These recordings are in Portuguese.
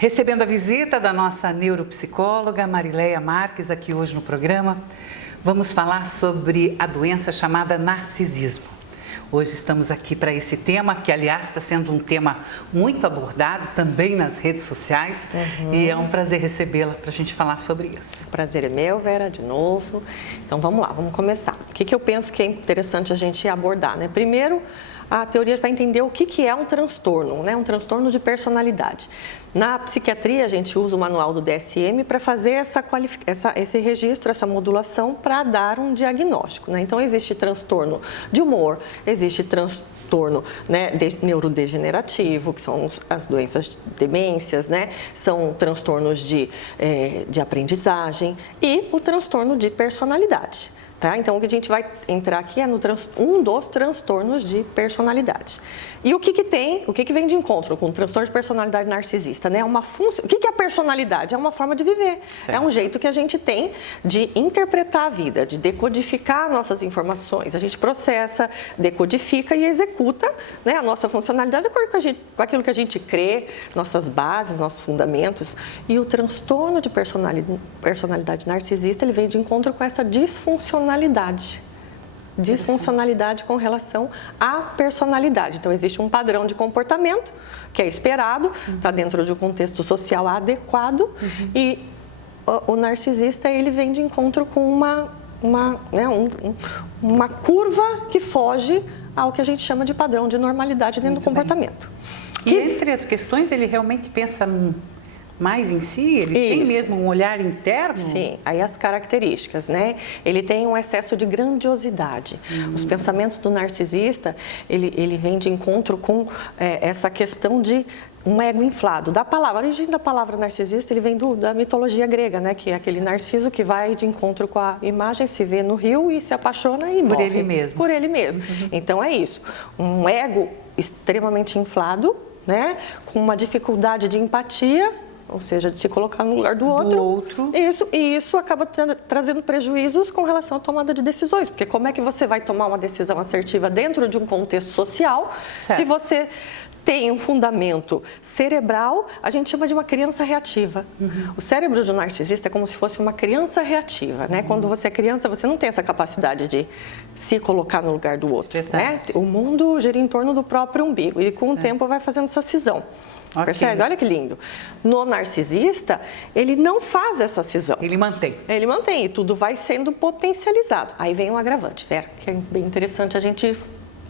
Recebendo a visita da nossa neuropsicóloga Marileia Marques aqui hoje no programa, vamos falar sobre a doença chamada narcisismo. Hoje estamos aqui para esse tema, que aliás está sendo um tema muito abordado também nas redes sociais e é um prazer recebê-la para a gente falar sobre isso. O prazer é meu, Vera, de novo. Então vamos lá, vamos começar. O que eu penso que é interessante a gente abordar, né? Primeiro, a teoria para entender o que é um transtorno, né? Um transtorno de personalidade. Na psiquiatria, a gente usa o manual do DSM para fazer esse registro, essa modulação para dar um diagnóstico, né? Então, existe transtorno de humor, existe transtorno, né, neurodegenerativo, que são as doenças de demências, né? São transtornos de aprendizagem e o transtorno de personalidade. Tá? Então, o que a gente vai entrar aqui é um dos transtornos de personalidade. E o que vem de encontro com o transtorno de personalidade narcisista? Né? O que é a personalidade? É uma forma de viver. Certo. É um jeito que a gente tem de interpretar a vida, de decodificar nossas informações. A gente processa, decodifica e executa, né, a nossa funcionalidade de acordo com aquilo que a gente crê, nossas bases, nossos fundamentos. E o transtorno de personalidade narcisista, ele vem de encontro com essa disfuncionalidade com relação à personalidade. Então, existe um padrão de comportamento que é esperado, está dentro de um contexto social adequado e o narcisista, ele vem de encontro com uma curva que foge ao que a gente chama de padrão de normalidade dentro do comportamento. E entre as questões, ele realmente pensa mais em si? Ele tem mesmo um olhar interno? Sim, aí as características, né? Ele tem um excesso de grandiosidade. Os pensamentos do narcisista, ele vem de encontro com essa questão de um ego inflado. A origem da palavra narcisista, ele vem da mitologia grega, né? Que é aquele narciso que vai de encontro com a imagem, se vê no rio e se apaixona e morre. Por ele mesmo. Por ele mesmo. Então, é isso. Um ego extremamente inflado, né? Com uma dificuldade de empatia, ou seja, de se colocar no lugar do outro. Isso acaba trazendo prejuízos com relação à tomada de decisões, porque como é que você vai tomar uma decisão assertiva dentro de um contexto social, se você tem um fundamento cerebral, a gente chama de uma criança reativa. O cérebro do narcisista é como se fosse uma criança reativa, né? Quando você é criança, você não tem essa capacidade de se colocar no lugar do outro, né? O mundo gira em torno do próprio umbigo e com o tempo vai fazendo essa cisão. Okay. Percebe? Olha que lindo. No narcisista, ele não faz essa cisão. Ele mantém. Ele mantém e tudo vai sendo potencializado. Aí vem um agravante, Vera, que é bem interessante a gente,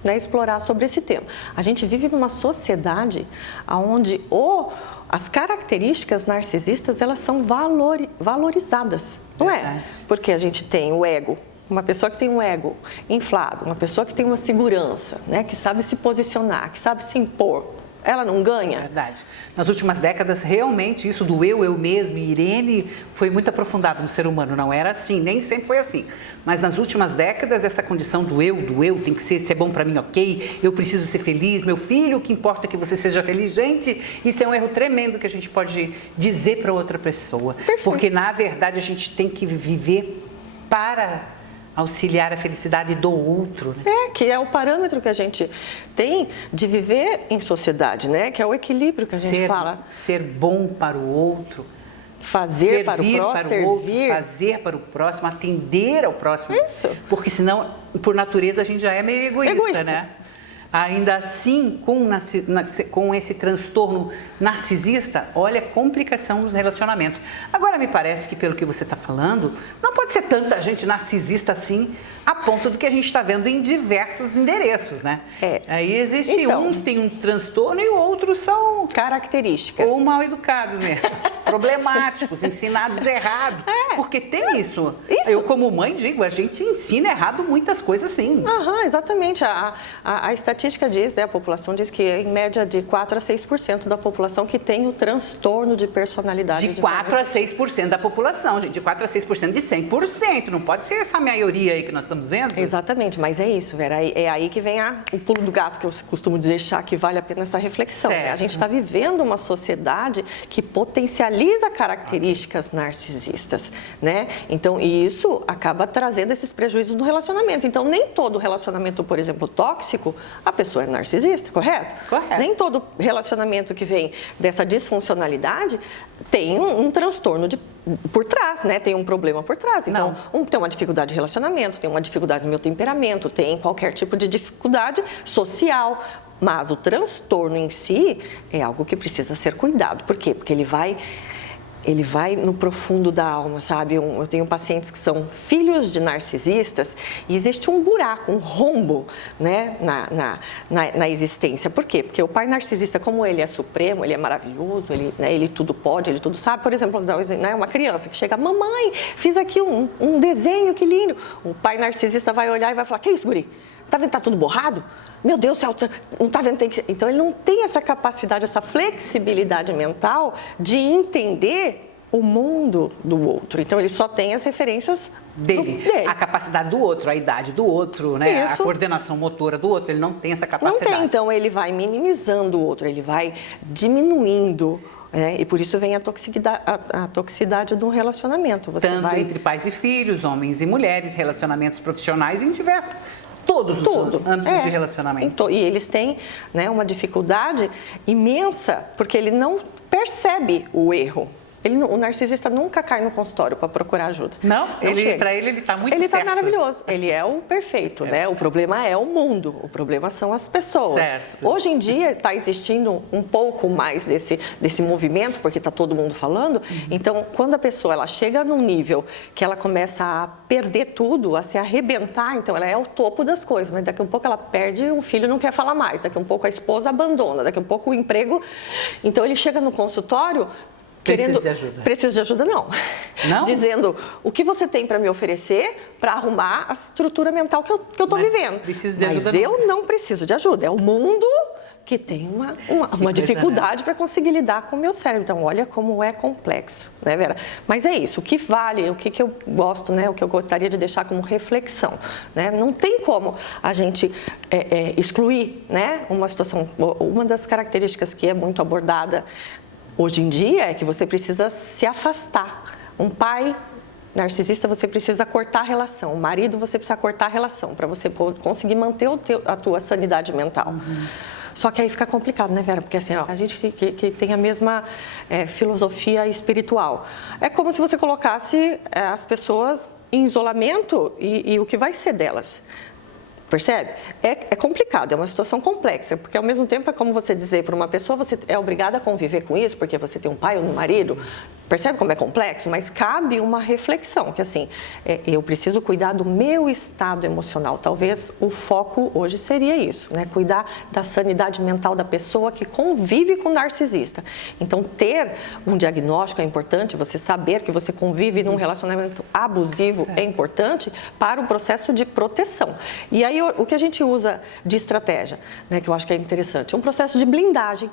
né, explorar sobre esse tema. A gente vive numa sociedade onde as características narcisistas, elas são valorizadas, não é? Porque a gente tem o ego. Uma pessoa que tem um ego inflado, uma pessoa que tem uma segurança, né, que sabe se posicionar, que sabe se impor. Ela não ganha? Verdade. Nas últimas décadas, realmente, isso do eu mesmo e Irene foi muito aprofundado no ser humano. Não era assim, nem sempre foi assim. Mas nas últimas décadas, essa condição do eu tem que ser bom para mim, ok? Eu preciso ser feliz, meu filho, o que importa é que você seja feliz. Gente, isso é um erro tremendo que a gente pode dizer para outra pessoa. Perfeito. Porque, na verdade, a gente tem que viver para auxiliar a felicidade do outro, né? Que é o parâmetro que a gente tem de viver em sociedade, né? Que é o equilíbrio que a gente fala. Ser bom para o outro. Fazer para o próximo, servir. Fazer para o próximo, atender ao próximo. Isso. Porque senão, por natureza, a gente já é meio egoísta. Né? Ainda assim, com esse transtorno narcisista, olha a complicação nos relacionamentos. Agora, me parece que, pelo que você está falando, não pode ser tanta gente narcisista assim, a ponto do que a gente está vendo em diversos endereços, né? Aí existe uns têm um transtorno e outros são características. Ou mal educados mesmo, problemáticos, ensinados errado. Porque tem isso. Eu, como mãe, digo, a gente ensina errado muitas coisas, sim. Exatamente. A estatística diz, né, a população diz que em média de 4 a 6% da população que tem o transtorno de personalidade. De 4 a 6% da população, gente. De 4 a 6% de 100%. Não pode ser essa maioria aí que nós estamos vendo? Exatamente, mas é isso, Vera. É aí que vem o pulo do gato que eu costumo deixar, que vale a pena essa reflexão. Né? A gente está vivendo uma sociedade que potencializa potencializa características narcisistas, né? Então, isso acaba trazendo esses prejuízos no relacionamento. Então, nem todo relacionamento, por exemplo, tóxico, a pessoa é narcisista, correto? Correto. Nem todo relacionamento que vem dessa disfuncionalidade tem um transtorno por trás, né? Tem um problema por trás. Então, tem uma dificuldade de relacionamento, tem uma dificuldade no meu temperamento, tem qualquer tipo de dificuldade social. Mas o transtorno em si é algo que precisa ser cuidado. Por quê? Porque ele vai no profundo da alma, sabe? Eu tenho pacientes que são filhos de narcisistas e existe um buraco, um rombo, né, na existência. Por quê? Porque o pai narcisista, como ele é supremo, ele é maravilhoso, ele tudo pode, ele tudo sabe. Por exemplo, né, uma criança que chega, mamãe, fiz aqui um desenho, que lindo. O pai narcisista vai olhar e vai falar, que isso, guri? Tá vendo que tá tudo borrado? Meu Deus do céu, não tá vendo? Então, ele não tem essa capacidade, essa flexibilidade mental de entender o mundo do outro. Então, ele só tem as referências dele. A capacidade do outro, a idade do outro, né? Isso. A coordenação motora do outro, ele não tem essa capacidade. Não tem, então ele vai minimizando o outro, ele vai diminuindo. E por isso vem a toxicidade do relacionamento. Tanto entre pais e filhos, homens e mulheres, relacionamentos profissionais em diversos... Todos os âmbitos de relacionamento. E eles têm, né, uma dificuldade imensa, porque ele não percebe o erro. O narcisista nunca cai no consultório para procurar ajuda. Não, para ele está muito certo. Ele está maravilhoso, ele é o perfeito, né? O problema é o mundo, o problema são as pessoas. Certo. Hoje em dia está existindo um pouco mais desse movimento, porque está todo mundo falando. Então, quando a pessoa ela chega num nível que ela começa a perder tudo, a se arrebentar, então ela é o topo das coisas, mas daqui a um pouco ela perde, um filho não quer falar mais, daqui a um pouco a esposa abandona, daqui a um pouco o emprego. Então, ele chega no consultório... Precisa de ajuda. Precisa de ajuda, não. Não? Dizendo, o que você tem para me oferecer para arrumar a estrutura mental que eu estou vivendo. Preciso de ajuda. Mas eu não preciso de ajuda. É o mundo que tem uma dificuldade para conseguir lidar com o meu cérebro. Então, olha como é complexo, né, Vera? Mas é isso. O que vale, o que eu gosto, né? O que eu gostaria de deixar como reflexão, né? Não tem como a gente excluir, né, uma situação. Uma das características que é muito abordada hoje em dia é que você precisa se afastar. Um pai narcisista, você precisa cortar a relação. Um marido, você precisa cortar a relação para você conseguir manter a tua sanidade mental. Só que aí fica complicado, né, Vera? Porque assim, a gente que tem a mesma filosofia espiritual. É como se você colocasse as pessoas em isolamento e o que vai ser delas. Percebe? É complicado, é uma situação complexa, porque ao mesmo tempo é como você dizer para uma pessoa, você é obrigada a conviver com isso, porque você tem um pai ou um marido. Percebe como é complexo? Mas cabe uma reflexão, que assim, eu preciso cuidar do meu estado emocional. Talvez o foco hoje seria isso, né? Cuidar da sanidade mental da pessoa que convive com o narcisista. Então, ter um diagnóstico é importante, você saber que você convive num relacionamento abusivo é importante para o processo de proteção. E aí, o que a gente usa de estratégia, né, que eu acho que é interessante, é um processo de blindagem.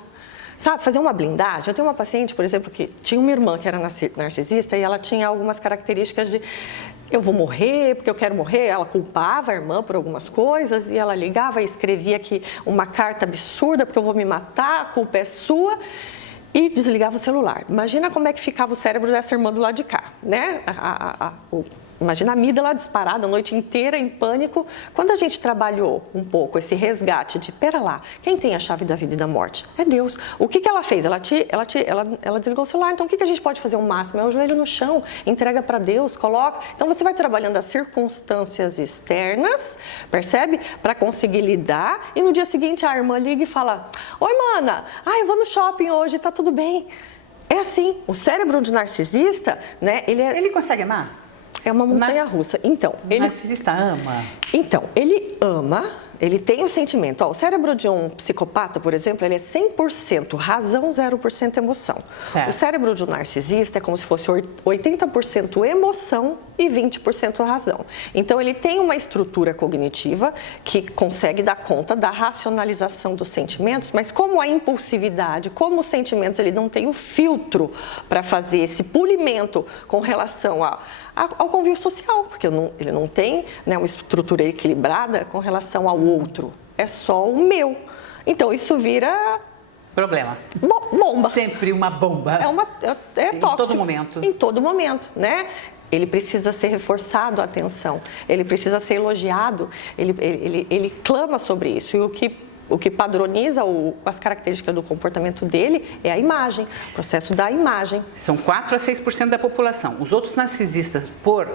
Sabe, fazer uma blindagem. Eu tenho uma paciente, por exemplo, que tinha uma irmã que era narcisista e ela tinha algumas características de eu vou morrer, porque eu quero morrer. Ela culpava a irmã por algumas coisas e ela ligava e escrevia aqui uma carta absurda porque eu vou me matar, a culpa é sua. E desligava o celular. Imagina como é que ficava o cérebro dessa irmã do lado de cá, né? Imagina a amígdala disparada a noite inteira em pânico. Quando a gente trabalhou um pouco esse resgate de, pera lá, quem tem a chave da vida e da morte? É Deus. O que ela fez? Ela desligou o celular. Então, o que a gente pode fazer o máximo? É o joelho no chão, entrega para Deus, coloca. Então, você vai trabalhando as circunstâncias externas, percebe? Para conseguir lidar. E no dia seguinte, a irmã liga e fala, oi, mana, eu vou no shopping hoje, tá tudo bem. É assim, o cérebro do narcisista, né? Ele consegue amar? É uma montanha-russa. Então, o narcisista ama? Então, ele ama, ele tem o sentimento. O cérebro de um psicopata, por exemplo, ele é 100% razão, 0% emoção. Certo. O cérebro de um narcisista é como se fosse 80% emoção e 20% razão. Então, ele tem uma estrutura cognitiva que consegue dar conta da racionalização dos sentimentos, mas como a impulsividade, como os sentimentos, ele não tem o filtro para fazer esse polimento com relação ao convívio social, porque ele não tem, né, uma estrutura equilibrada com relação ao outro. É só o meu. Então, isso vira Problema. Bomba. Sempre uma bomba. É tóxico. Em todo momento. Em todo momento, né? Ele precisa ser reforçado a atenção, ele precisa ser elogiado, ele clama sobre isso. E o que padroniza as características do comportamento dele é a imagem, o processo da imagem. São 4 a 6% da população. Os outros narcisistas, por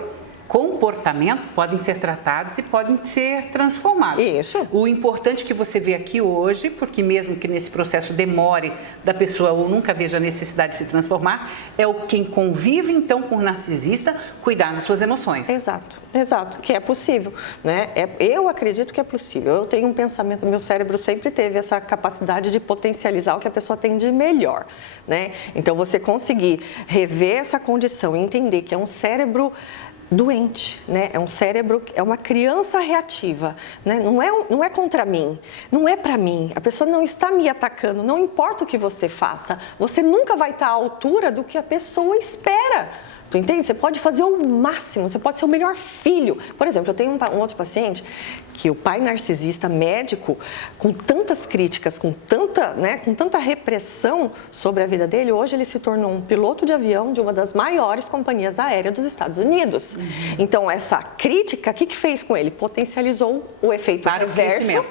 comportamento, podem ser tratados e podem ser transformados. Isso. O importante que você vê aqui hoje, porque mesmo que nesse processo demore da pessoa ou nunca veja a necessidade de se transformar, é quem convive então com o narcisista cuidar das suas emoções. Exato, que é possível, né? Eu acredito que é possível. Eu tenho um pensamento, meu cérebro sempre teve essa capacidade de potencializar o que a pessoa tem de melhor, né? Então você conseguir rever essa condição e entender que é um cérebro doente, né? É um cérebro, é uma criança reativa, né? Não é contra mim, não é para mim. A pessoa não está me atacando, não importa o que você faça, você nunca vai estar à altura do que a pessoa espera. Tu entende? Você pode fazer o máximo, você pode ser o melhor filho. Por exemplo, eu tenho um outro paciente que o pai narcisista, médico, com tantas críticas, com tanta repressão sobre a vida dele, hoje ele se tornou um piloto de avião de uma das maiores companhias aéreas dos Estados Unidos. Uhum. Então, essa crítica, o que fez com ele? Potencializou o efeito reverso.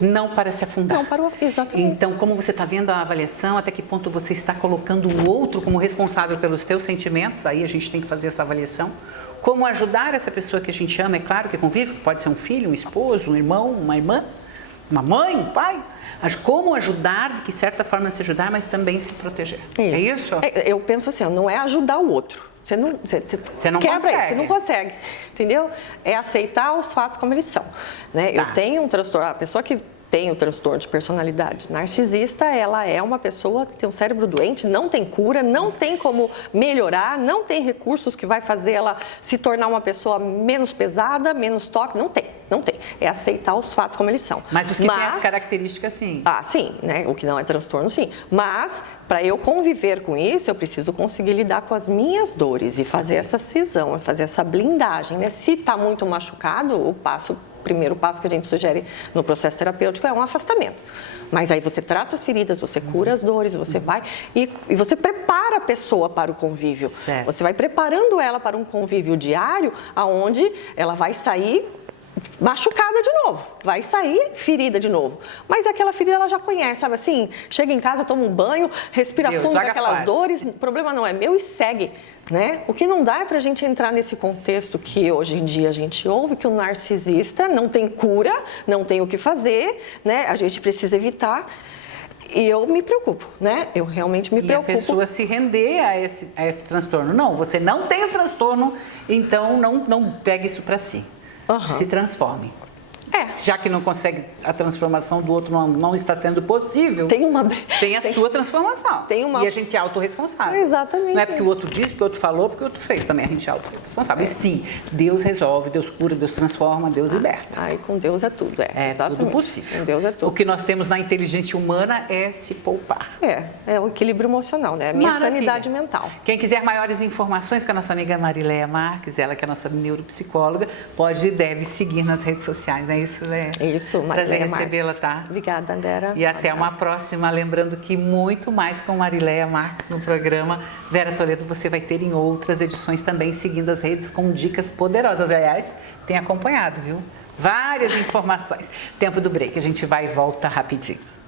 Não para se afundar. Não para exatamente. Então, como você está vendo a avaliação, até que ponto você está colocando o outro como responsável pelos teus sentimentos, aí a gente tem que fazer essa avaliação. Como ajudar essa pessoa que a gente ama, é claro que convive, pode ser um filho, um esposo, um irmão, uma irmã, uma mãe, um pai. Como ajudar, de que certa forma se ajudar, mas também se proteger. Isso. É isso? Eu penso assim, não é ajudar o outro. Você não consegue. Você não consegue, entendeu? É aceitar os fatos como eles são, né? Tá. Eu tenho um transtorno, a pessoa que tem o transtorno de personalidade narcisista, ela é uma pessoa que tem um cérebro doente, não tem cura, não tem como melhorar, não tem recursos que vai fazer ela se tornar uma pessoa menos pesada, menos tóxica, não tem. É aceitar os fatos como eles são. Mas os que têm as características, sim. Sim, né? O que não é transtorno, sim. Mas, para eu conviver com isso, eu preciso conseguir lidar com as minhas dores e fazer essa cisão, fazer essa blindagem, né? Se está muito machucado, o primeiro passo que a gente sugere no processo terapêutico é um afastamento. Mas aí você trata as feridas, você cura as dores, você vai e você prepara a pessoa para o convívio. Certo. Você vai preparando ela para um convívio diário, aonde ela vai sair machucada de novo, vai sair ferida de novo. Mas aquela ferida ela já conhece, sabe assim? Chega em casa, toma um banho, respira fundo aquelas dores, o problema não é meu e segue, né? O que não dá é pra gente entrar nesse contexto que hoje em dia a gente ouve, que o narcisista não tem cura, não tem o que fazer, né? A gente precisa evitar. E eu me preocupo, né? Eu realmente me preocupo. E a pessoa se render a esse transtorno. Não, você não tem o transtorno, então não pegue isso pra si. Uhum. Se transforme. Já que não consegue, a transformação do outro não está sendo possível, tem a sua transformação. E a gente é autorresponsável. Exatamente. Não é porque o outro disse, porque o outro falou, porque o outro fez. Também a gente é autorresponsável. E sim, Deus resolve, Deus cura, Deus transforma, Deus liberta. Aí com Deus é tudo. É tudo possível. Com Deus é tudo. O que nós temos na inteligência humana é se poupar. É o equilíbrio emocional, né? A minha sanidade mental. Quem quiser maiores informações com a nossa amiga Marileia Marques, ela que é a nossa neuropsicóloga, pode e deve seguir nas redes sociais, né? Isso, né? Isso, prazer recebê-la, tá? Obrigada, Andera. E até uma próxima. Lembrando que muito mais com Marileia Marques no programa Vera Toledo você vai ter em outras edições também, seguindo as redes com dicas poderosas. Aliás, tem acompanhado, viu? Várias informações. Tempo do break, a gente vai e volta rapidinho.